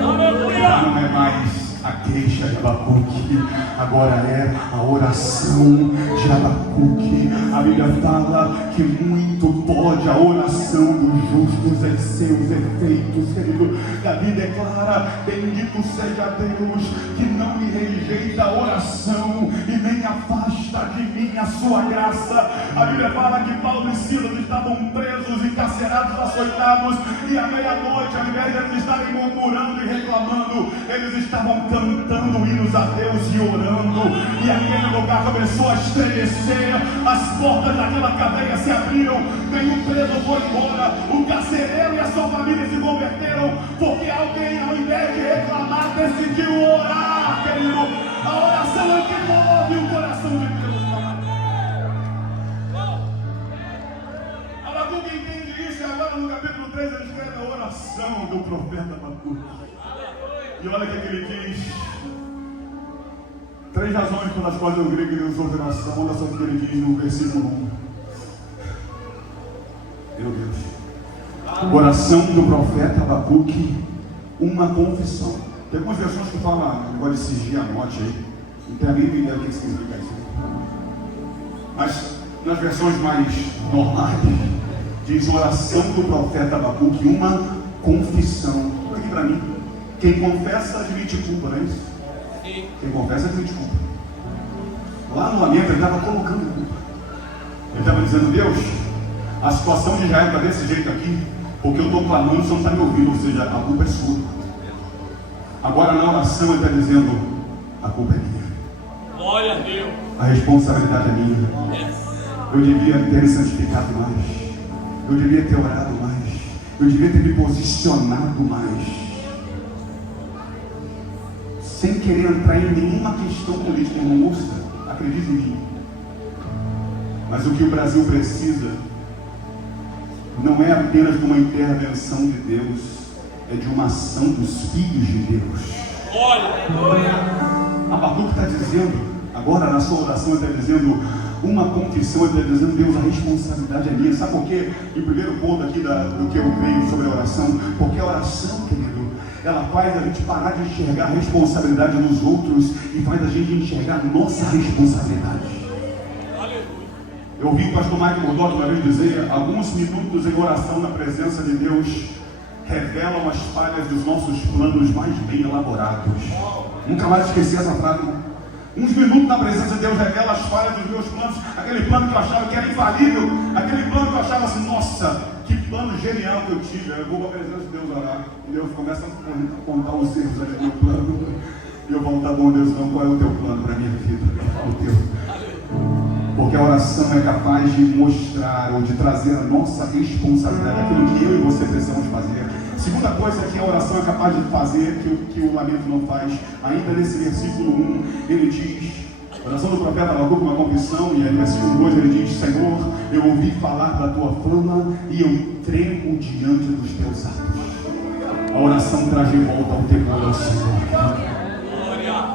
Não é mais a queixa de Abacuque, agora é a oração de Abacuque. A Bíblia fala que muito pode a oração dos justos em seus efeitos, querido. Davi declara: bendito seja Deus que não me rejeita a oração e nem afasta de mim a sua graça. A Bíblia fala que Paulo e Silas estavam presos, encarcerados, açoitados, e à meia-noite, ao invés de eles estarem murmurando e reclamando, eles estavam cantando hinos a Deus e orando. E aquele lugar começou a estremecer, as portas daquela cadeia se abriram, nenhum preso foi embora, o carcereiro e a sua família se converteram, porque alguém, ao invés de reclamar, decidiu orar, querido. A oração é o que move o coração de Deus. Abacuque entende isso, e agora no capítulo 3 ele escreve a oração do profeta Abacuque. E olha o que ele diz. 3 razões pelas quais eu creio que Deus ouve oração. Olha só o que ele diz no versículo 1. Meu Deus. Oração do profeta Abacuque, uma confissão. Tem algumas versões que falam, agora esse dia, anote aí. Não tem a mínima ideia do que significa isso. Mas nas versões mais normais, diz oração do profeta Abacuque, uma confissão. Olha aqui para mim. Quem confessa, admite culpa, não é isso? Sim. Quem confessa, admite culpa. Lá no lamento, ele estava colocando culpa. Ele estava dizendo, Deus, a situação de Israel está desse jeito aqui, porque eu estou clamando, você não está me ouvindo, ou seja, a culpa é sua. Agora na oração ele está dizendo, a culpa é minha. Glória a Deus. A responsabilidade é minha. Yes. Eu devia ter me santificado mais. Eu devia ter orado mais. Eu devia ter me posicionado mais. Sem querer entrar em nenhuma questão política, irmão, ouça, acredite em mim. Mas o que o Brasil precisa não é apenas de uma intervenção de Deus, é de uma ação dos filhos de Deus. Glória. Abacuque está dizendo, agora na sua oração ele está dizendo, uma confissão, ele está dizendo, Deus, a responsabilidade é minha. Sabe por quê? E o primeiro ponto aqui do que eu creio sobre a oração, porque a oração, querido, ela faz a gente parar de enxergar a responsabilidade dos outros e faz a gente enxergar a nossa responsabilidade. Eu ouvi o pastor Mike Murdock uma vez dizer, alguns minutos em oração na presença de Deus revelam as falhas dos nossos planos mais bem elaborados. Nunca mais esqueci essa frase. Uns minutos na presença de Deus revela as falhas dos meus planos. Aquele plano que eu achava que era infalível, aquele plano que eu achava assim, nossa, que plano genial que eu tive. Eu vou para a presença de Deus orar, e Deus começa a contar os erros ali do meu plano, e eu vou, tá bom, Deus, não, qual é o teu plano para a minha vida? O teu. Porque a oração é capaz de mostrar ou de trazer a nossa responsabilidade, aquilo que eu e você precisamos fazer. Segunda coisa que a oração é capaz de fazer, que o lamento não faz, ainda nesse versículo 1, ele diz, oração do profeta Abacuque, uma confissão, e aí no versículo 2 ele diz, Senhor, eu ouvi falar da tua fama e eu tremo diante dos teus atos. A oração traz de volta ao temor ao Senhor.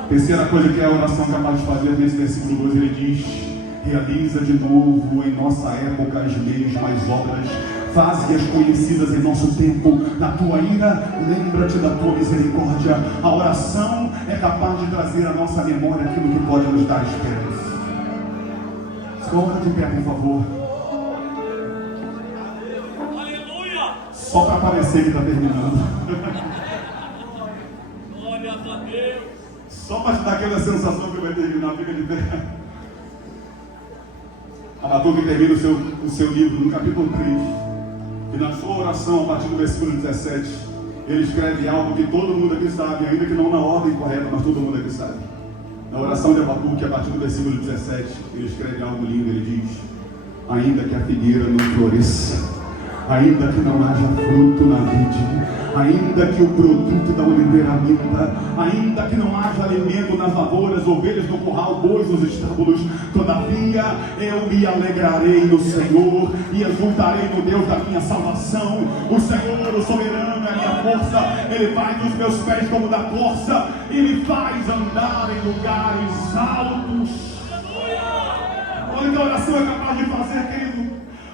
Terceira coisa que a oração é capaz de fazer, nesse versículo 2 ele diz, realiza de novo em nossa época as mesmas obras, faze-as conhecidas em nosso tempo. Na tua ira, lembra-te da tua misericórdia. A oração é capaz de trazer à nossa memória aquilo que pode nos dar esperança. Se coloca de pé, por favor. Aleluia. Só para parecer que está terminando. Glória a Deus. Só para te dar aquela sensação que vai terminar. Fica de pé. Abacuque termina o seu livro no capítulo 3. E na sua oração, a partir do versículo 17, ele escreve algo que todo mundo aqui sabe, ainda que não na ordem correta, mas todo mundo aqui sabe. Na oração de Abacuque, a partir do versículo 17, ele escreve algo lindo, ele diz, ainda que a figueira não floresça, ainda que não haja fruto na vide, ainda que o produto da oliveira minta, ainda que não haja alimento nas lavouras, ovelhas no curral, bois nos estábulos, todavia eu me alegrarei no Senhor e exultarei no Deus da minha salvação. O Senhor, o soberano, é a minha força, Ele faz dos meus pés como da corça e me faz andar em lugares altos. Olha o que a oração é capaz de fazer, querido.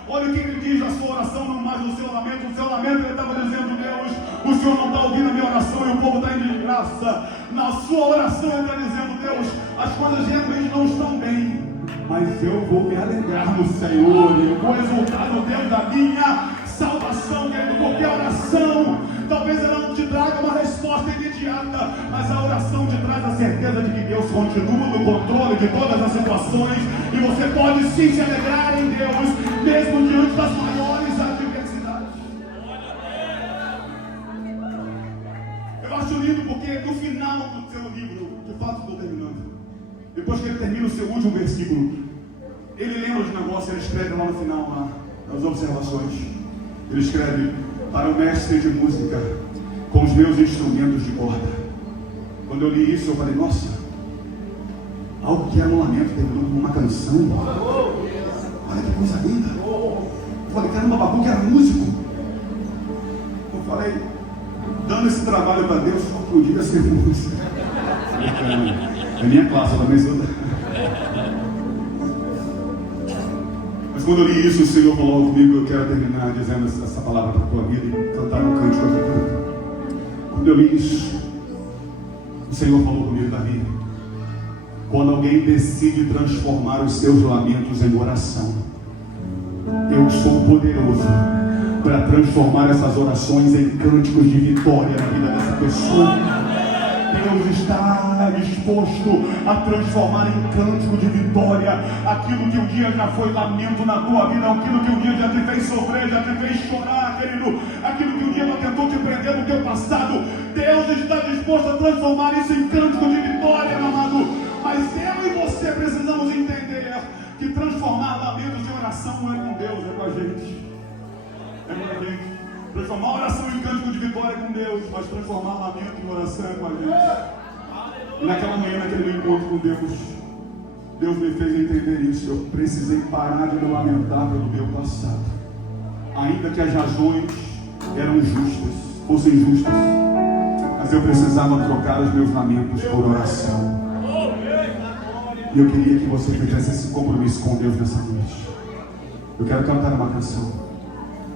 Olha o que ele diz na sua oração, não mais no seu lamento. O seu lamento, ele estava dizendo, Deus, o Senhor não está ouvindo a minha oração e o povo está indo de graça. Na sua oração ele está dizendo, Deus, as coisas realmente não estão bem, mas eu vou me alegrar no Senhor e eu vou exultar no Deus da minha salvação, querido, porque a oração, talvez ela não te traga uma resposta imediata, mas a oração te traz a certeza de que Deus continua no controle de todas as situações e você pode sim se alegrar em Deus, mesmo diante das maiores adversidades. Eu acho lindo porque no final do seu livro, de fato estou terminando, depois que ele termina o seu último versículo, ele lembra de negócio, ele escreve lá no final, nas observações. Ele escreve, para o mestre de música, com os meus instrumentos de corda. Quando eu li isso, eu falei, nossa, algo que era um lamento, terminou com uma canção. Olha que coisa linda. Eu falei, caramba, Abacuque era músico. Eu falei, dando esse trabalho para Deus, só podia ser música. É minha classe, eu também sou. Mas quando eu li isso, o Senhor falou comigo, eu quero terminar dizendo essa palavra para a tua vida e cantar um cântico aqui. Quando eu li isso, o Senhor falou comigo, Davi, quando alguém decide transformar os seus lamentos em oração, eu sou poderoso para transformar essas orações em cânticos de vitória na vida dessa pessoa. Deus está disposto a transformar em cântico de vitória aquilo que um dia já foi lamento na tua vida, aquilo que um dia já te fez sofrer, já te fez chorar, querido, aquilo que um dia tentou te prender no teu passado. Deus está disposto a transformar isso em cântico de vitória, meu amado. Mas eu e você precisamos entender que transformar lamentos em oração não é com Deus, é com a gente. É com a gente. Transformar oração em cântico de vitória é com Deus, mas transformar lamento em oração é com a gente. E naquela manhã, naquele meu encontro com Deus, Deus me fez entender isso. Eu precisei parar de me lamentar pelo meu passado. Ainda que as razões eram justas, fossem justas, mas eu precisava trocar os meus lamentos por oração. E eu queria que você fizesse esse compromisso com Deus nessa noite. Eu quero cantar uma canção.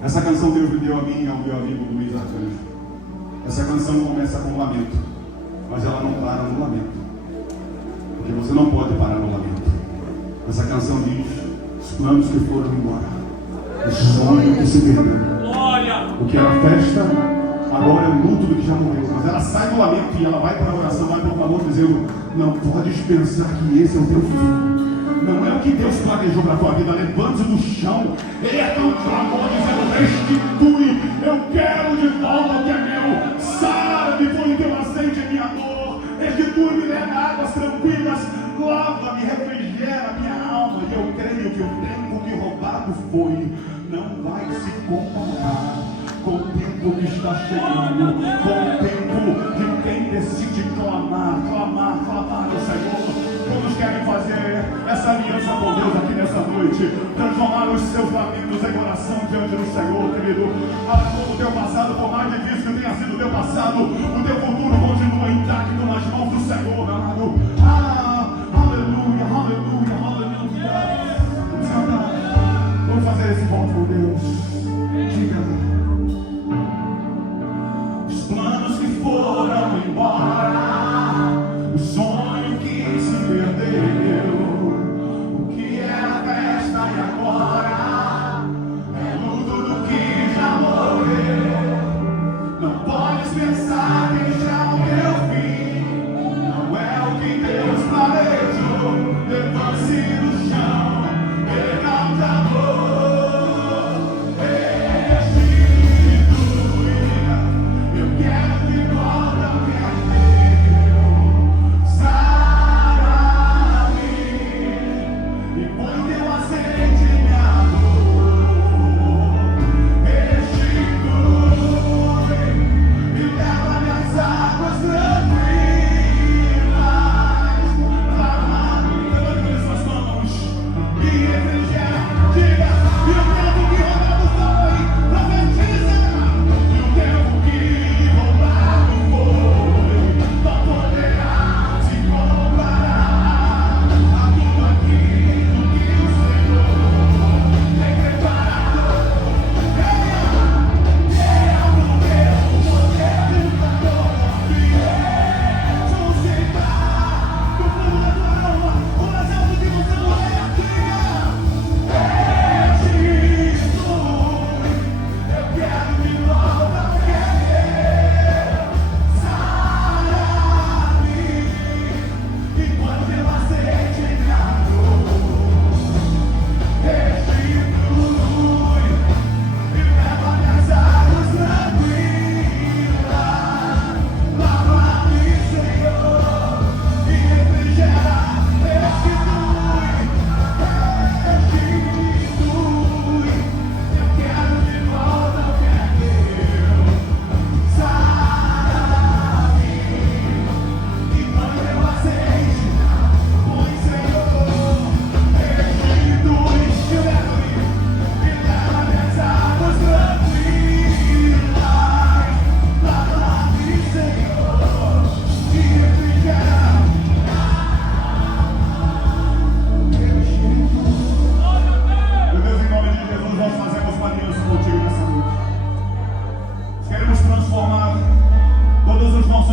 Essa canção Deus me deu a mim e ao meu amigo Luiz Arcanjo. Essa canção começa com lamento, mas ela não para no lamento, porque você não pode parar no lamento. Essa canção diz: os planos que foram embora, o sonho que se perdeu, o que era festa, agora é o luto do que já morreu. Mas ela sai do lamento e ela vai para a oração, vai para o clamor, dizendo: não podes pensar que esse é o teu fim. Não é o que Deus planejou para a tua vida. Levante-se do chão, erga um clamor dizendo: restitui, eu quero de volta o que é meu. Sara-me, põe o teu azeite em minha dor. Restitui-me, leva águas tranquilas. Lava-me, refrigera minha alma. E eu creio que o tempo que roubado foi não vai se comparar com o tempo que está chegando, com o tempo de quem decide clamar ao Senhor. Todos querem fazer essa aliança com Deus aqui nessa noite, transformar os seus lamentos em oração diante do Senhor, querido. O teu passado, por mais difícil que tenha sido o teu passado, o teu futuro continua intacto nas mãos do Senhor, meu amado. Aleluia, aleluia, aleluia. Vamos fazer esse voto com Deus. Diga: os planos que foram embora, o sonho que se perdeu, o que era festa e agora é luto do que já morreu. Não podes pensar que já é o meu fim, não é o que Deus planejou. Levante-se do chão, erga o amor. Eu quero de volta o que é meu.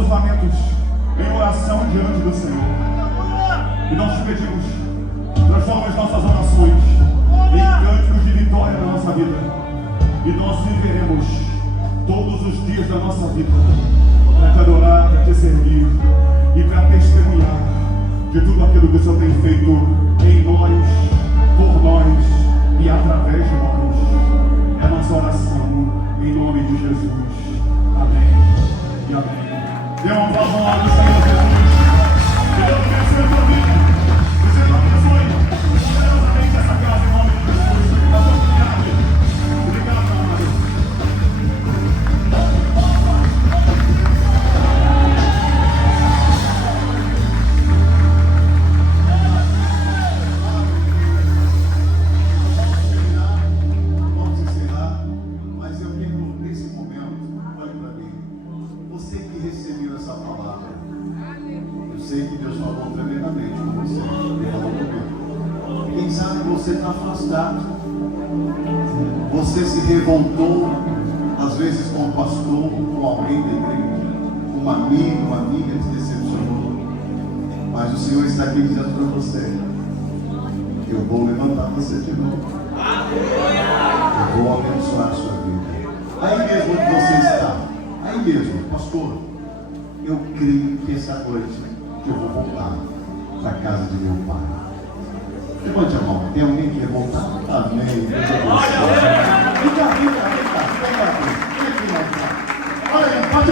nossos lamentos em oração diante do Senhor. E nós te pedimos, transforma as nossas orações em cânticos de vitória na nossa vida. E nós viveremos todos os dias da nossa vida para te adorar, para te servir e para testemunhar de tudo aquilo que o Senhor tem feito em nós, por nós e através de nós. É a nossa oração em nome de Jesus. Amém e amém. Dê uma palavra do Senhor Jesus. Que Deus abençoe a tua vida. Que o Senhor abençoe poderosamente essa casa em nome de Jesus. Obrigado. Obrigado, amado. Vamos encerrar, mas eu quero, nesse momento, olhe para mim. Você que recebeu essa palavra, eu sei que Deus falou tremendamente com você. Ele falou comigo. Quem sabe você está afastado, você se revoltou, às vezes com o pastor, com alguém da igreja, com um amigo, uma amiga te decepcionou. Mas o Senhor está aqui dizendo para você: eu vou levantar você de novo. Eu vou abençoar a sua vida. Aí mesmo onde você está, aí mesmo, pastor, eu creio que essa noite eu vou voltar para a casa de meu pai. Levante a mão. Tem alguém que quer voltar? Amém. Deus abençoe. Vem cá. Vem aqui, meu pai. Olha aí, pode